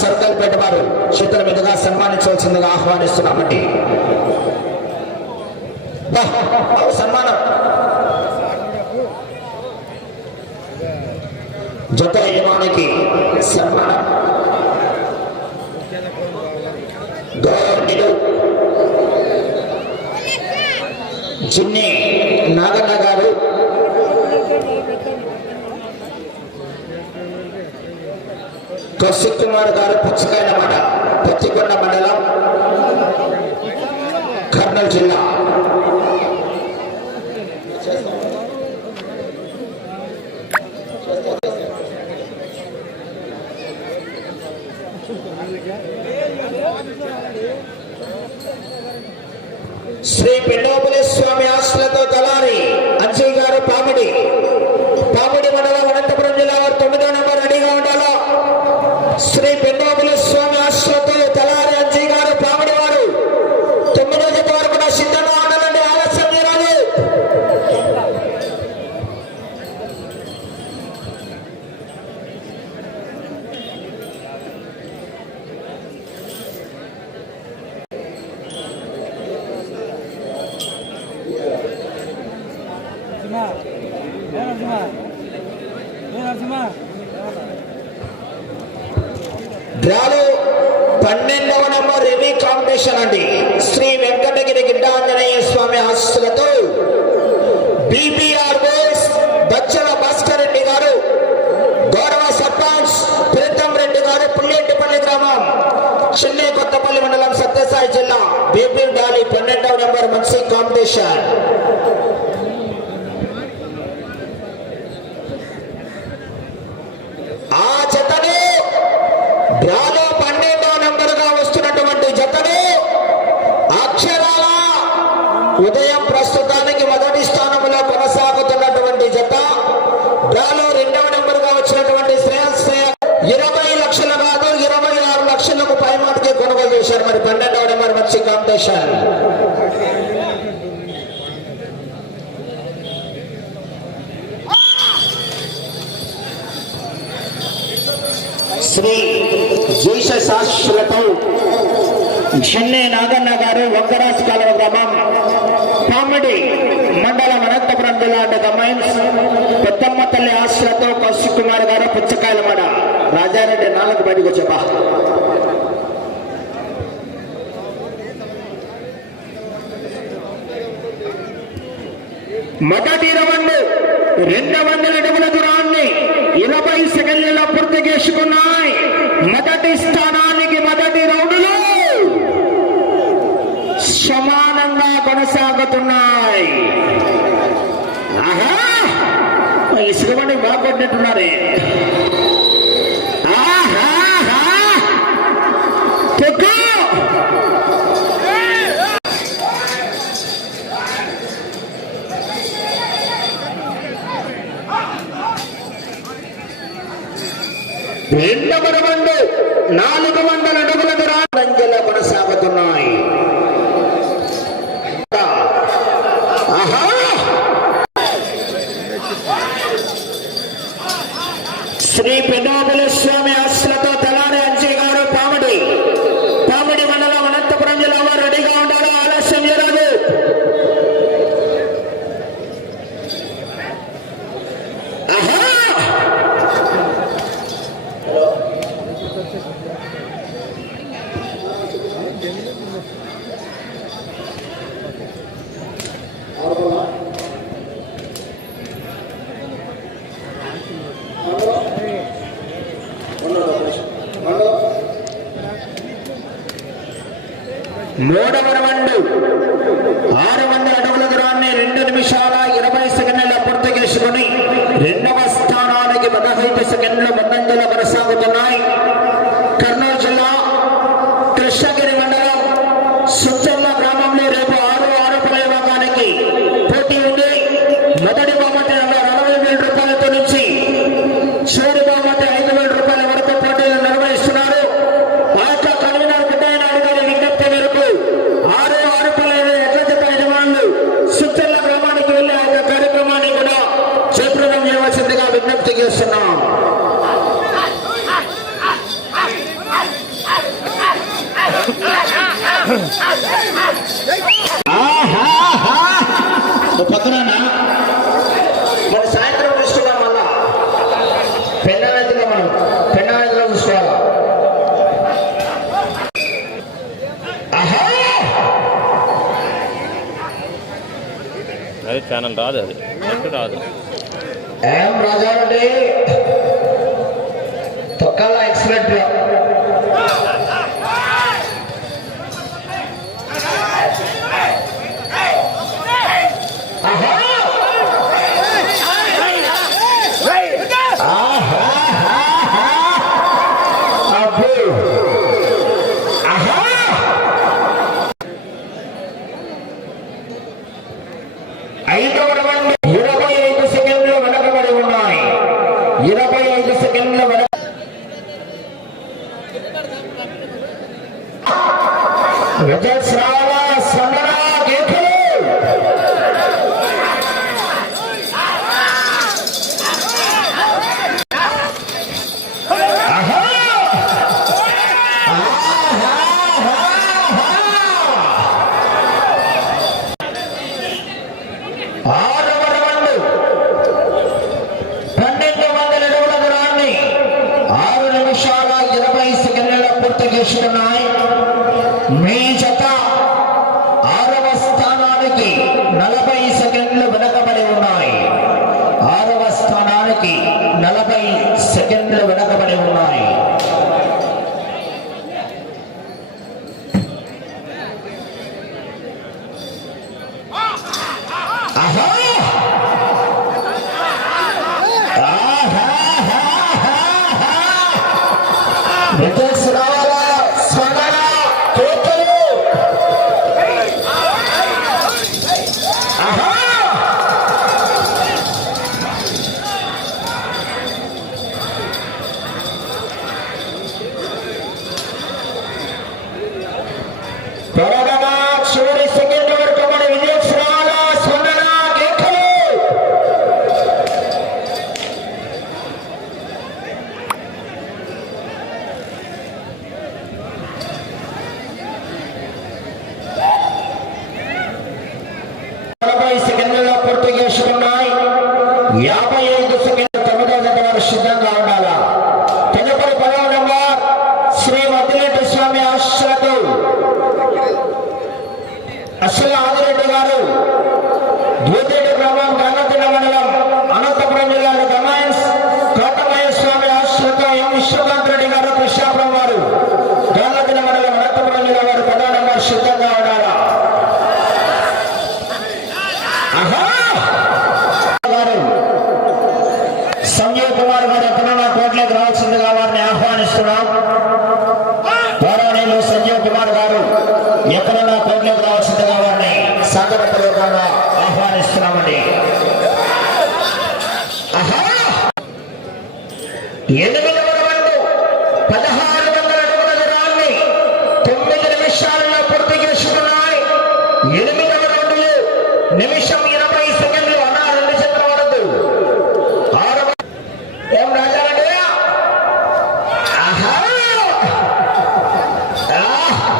సర్కల్పేట వారు చేతుల మీదుగా సన్మానించవలసిందిగా ఆహ్వానిస్తున్నామండి సన్మానం. జత యజమానికి సన్మానం. గౌరవనీయులు జిన్నీ నాగన్న గారు కౌశిక్ కుమార్ గారు పుచ్చకాయనమాట. పత్తికొండ మండలం కర్నూలు జిల్లా శ్రీ పిండోపలి స్వామి ఆశలతో తలారి అజ్జయ్ గారు పామిడి పామిడి మండలం అనంతపురం జిల్లా వారు తొమ్మిదో నెంబర్ రెడీగా ఉండాలా శ్రీ పిండోపలి స్వామి ఆశలతో తలారి అజ్జయ్ గారు పామిడి వారు తొమ్మిదో జత వరకు నా సిద్ధంగా ఉండాలండి ఆలస్యం తీరాలి నరసింహ ఏ నరసింహ ఏ నరసింహ డ్రాలో పన్నెండవ నెంబర్ రెవీ కాంపిటీషన్ అండి. శ్రీ వెంకటగిరి గిడ్డాంజనేయ స్వామి ఆశీస్సులతో బీబీఆర్ బోస్ బచ్చల భాస్కర్ రెడ్డి గారు గౌరవ సర్పంచ్ ప్రీతం రెడ్డి గారు పుల్లెట్టిపల్లి గ్రామం చెన్నై కొత్తపల్లి మండలం సత్యసాయి జిల్లా బీబీ డాలి పన్నెండవ నెంబర్ మంచి కాంపిటీషన్ మంచి శ్రీ జీష శాస్త్రులతో చెన్నై నాగన్న గారు వంకరాజు కాలువ గ్రామం. కామెడీ మండలం అనంతపురం జిల్లా మైన్స్ పెద్దమ్మ తల్లి ఆశ్రతో కౌశిక్ కుమార్ గారు పుచ్చకాయల మడ. రాజారెడ్డి నాలుగు బయటకు వచ్చా మొదటి రౌండ్ రెండు వందల అడుగుల దూరాన్ని ఇరవై సెకండ్లలో పూర్తి చేసుకున్నాయి. మొదటి స్థానానికి మొదటి రౌండ్లో సమానంగా కొనసాగుతున్నాయి. ఆహా! ఇసుకబండి బాగా కొట్టినట్టున్నారే ఆహాహా! తొక్కు! రెండవ రౌండ్ నాలుగు వందల అడుగుల దూరాంజలో కొనసాగుతున్నాయి ఆహా! శ్రీ పెదాబుల స్వామి ఆశలతో తెల్లారి అంజయ్ గారు పామిడి పామిడి మండలం అనంతపురం జిల్లా వారు రెడీగా ఉండాలి ఆలస్యం చేయరాదు ఆహా మూడవ రౌండ్. ఆరు వందల అడుగుల దూరాన్ని రెండు నిమిషాల నువ్వు పక్కన మన సాయంత్రం చూసుకుందాం మళ్ళా పెన్నా నదిలో మనం పెన్నా నదిలో అది ఛానల్ రాదు అది. నెట్ రాదు. ఏం రాజా అంటే తొక్కల్లా ఎక్స్పెక్ట్ రిజల్ట్స్ రావాలా స్పందన గేట్లు ఆహా! మీ జత ఆరవ స్థానానికి నలభై సెకండ్లు వెనకబడి ఉన్నాయి. ఆరవ స్థానానికి నలభై సెకండ్లు వెనకబడి ఉన్నాయి. ఆహా రిజల్ట్స్ రావాలా స్పందన కేకలు ఆహా! త్వరగా చివరి సెకండ్ వరకు మన విజయస్ రావాలా స్పందన కేకలు నలభై సెకండ్లలో పూర్తి చేసుకున్నాయి యాభై ఐదు సెకండ్ల తొమ్మిదో జత వారు సిద్ధంగా ఉండాలా తదుపరి పదవ నంబర్ శ్రీ మద్దిరెడ్డి స్వామి ఆశ్రతో అసలు ఆదిరెడ్డి గారు ద్వితీయ గ్రామం గన్నతిన మండలం అనంతపురం జిల్లాలో గమాయన్స్ కోటమయ్య స్వామి ఆశ్రతో ఎం విశ్వకాంత్ రెడ్డి గారు కృష్ణాపురం వారు గన్నతిన మండలం అనంతపురం జిల్లా వారు పదవ నంబర్ సిద్ధంగా ఉండాలా ఆహా! గారు సంజయ్ కుమార్ గారు ఎక్కడన్నా కోట్లోకి రావాల్సిందిగా వారిని ఆహ్వానిస్తున్నాం గౌరవనీయులు సంజయ్ కుమార్ గారు ఎక్కడన్నా కోట్లోకి రావాల్సిందిగా వారిని సాగరపూర్వకంగా ఆహ్వానిస్తున్నామండి ఆహా! ఎనిమిది రౌండ్ పదహారు వందల అడుగుల దూరాన్ని తొమ్మిది నిమిషాలలో పూర్తి చేసుకున్నాయి. ఎనిమిదవ రెండు నిమిషం ఇరవై సెకండ్లు అన్నా రెండు చంద్ర వరదు ఆరవ ఏం రాజారెడ్డి? ఆహా! ఆ,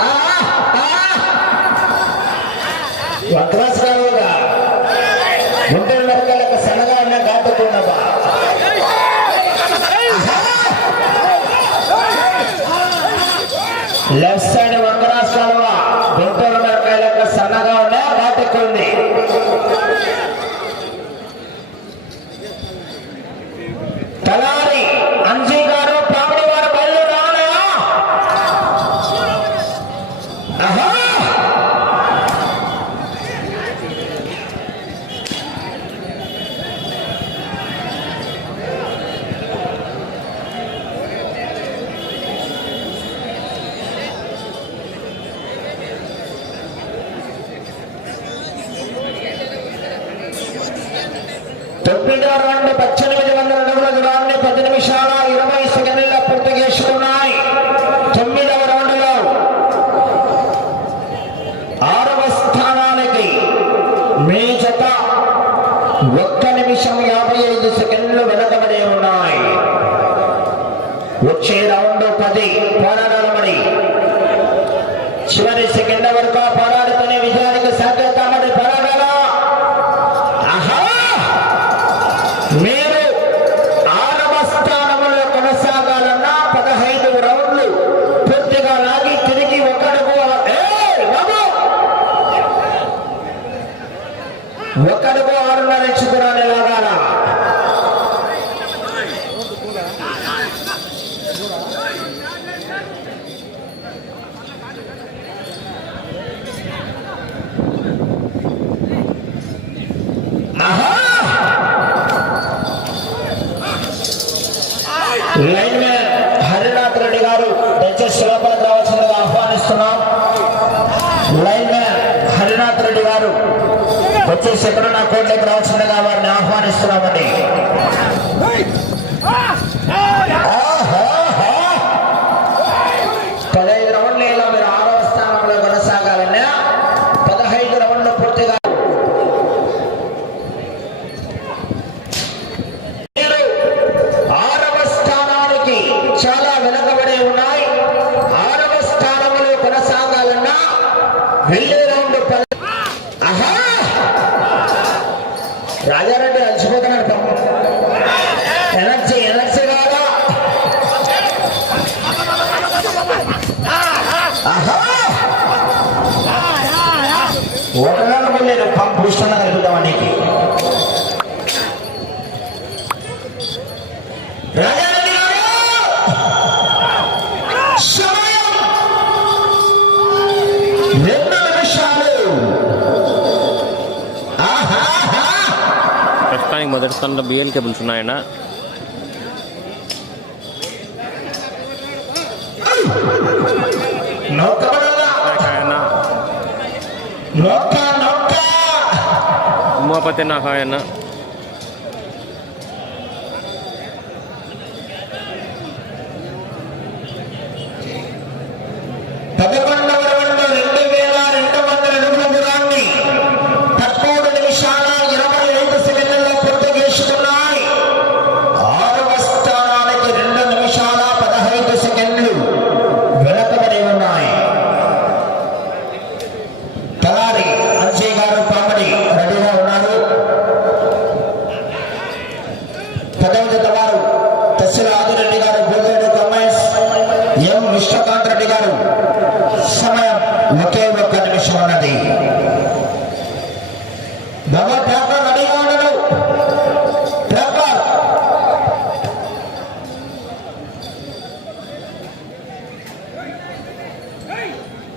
ఆ, ఉన్న ఘాటుకున్నవా లెఫ్ట్ సైడ్ వంకరాస్ కాలువ గుంటూరు మిరకాయలకు సన్నగా ఉండే దాటుకుంది తలారి అంజీ గారు పాపడి వారు బయలు రావాలా ఆహా! తొమ్మిదో రెండు పద్దెనిమిది వందల అడుగుల దూరాన్ని పది నిమిషాల ఇరవై సెకండ్ల పూర్తి చేసుకున్నాయి తొమ్మిదవ రౌండ్లో ఆరవ స్థానానికి మీ జత ఒక్క నిమిషం యాభై ఐదు సెకండ్లు వెనకబడే ఉన్నాయి. వచ్చే రౌండ్ పది పోరాడాలి చివరి సెకండ్ వరకు పోరాడుతూనే విజయానికి సాధ్యత మరి. పోరాడాలి ఆహా మీరు ఆరవ స్థానంలో కొనసాగాలన్నా పదహైదు రౌండ్లు పూర్తిగా లాగి తిరిగి ఒకడుగు ఏయ్, బాబు! ఒకడుగు ఆరున్నర ఇంచు దూరాన్ని లాగాల ఆహా! లైన్ మ్యాన్ హరినాథ్ రెడ్డి గారు దయచేసి లోపలికి రావాల్సిందిగా ఆహ్వానిస్తున్నాం. లైన్ మ్యాన్ హరినాథ్ రెడ్డి గారు వచ్చేసి ఎక్కడున్న కోట్లోకి రావాల్సిందిగా వారిని ఆహ్వానిస్తున్నామండి. రెండు నిమిషాలు. ఆహాహా! ప్రస్తుతానికి మొదటి స్థానంలో బిఎల్ కేబుల్స్ ఉన్నాయన్న. నౌకబడలా முப்பத்தி நாகாயண்ணா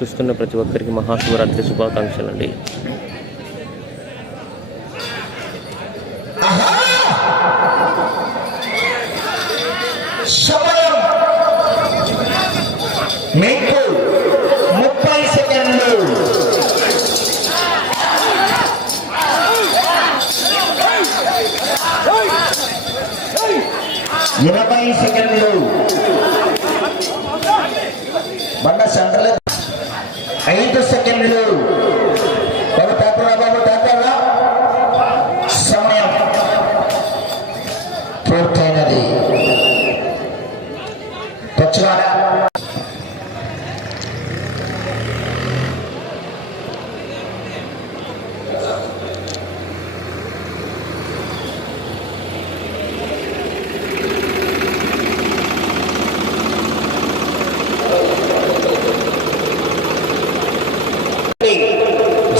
చూస్తున్న ప్రతి ఒక్కరికి మహాశివరాత్రి శుభాకాంక్షలు అండి మీకు ముప్పై సెకండ్లు. ఇరవై సెకండ్లు. బండ సెంటర్లే ఐదు సెకండ్లు బాబు పేపర్ బాబు పేపర్ సమయం పూర్తయినది పచ్చివాడ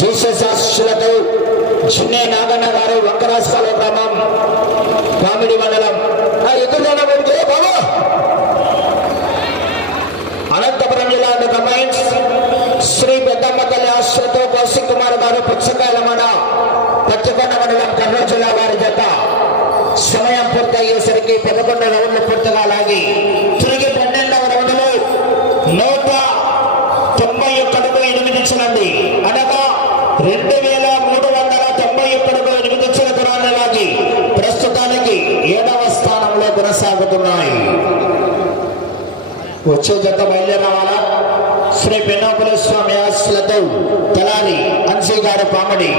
జీసస్ ఆశీస్సులతో చిన్నే నాగన్న గారు వంకరాజపాలెం గ్రామం కామిడి మండలం ఆ ఎదురుగా ఉంటే బాబు అనంతపురం జిల్లా కమైన్స్ శ్రీ పెద్దమ్మ తల్లి ఆశ్రతో కౌశిక్ కుమార్ గారు పుచ్చకాయల మండ పచ్చకొండ మండలం కర్నూలు జిల్లా వారి జత అయ్యేసరికి పదకొండు రౌండ్లు పూర్తిగా లాగి తిరిగి పన్నెండవ రౌండ్లో నూట తొంభై ఒక్కటితో ఎనిమిది చునండి అనగా రెండు వేల మూడు వందల తొంభై ఒక్కడుగు ఎనిమిది చుల దూరాన్ని లాగి ప్రస్తుతానికి ఏడవ స్థానంలో కొనసాగుతున్నాయి. వచ్చే జత బయలుదేరవాలా? శ్రీ పెన్నాపుల స్వామి ఆశలతో తలారి అన్సీ గారు పామడి.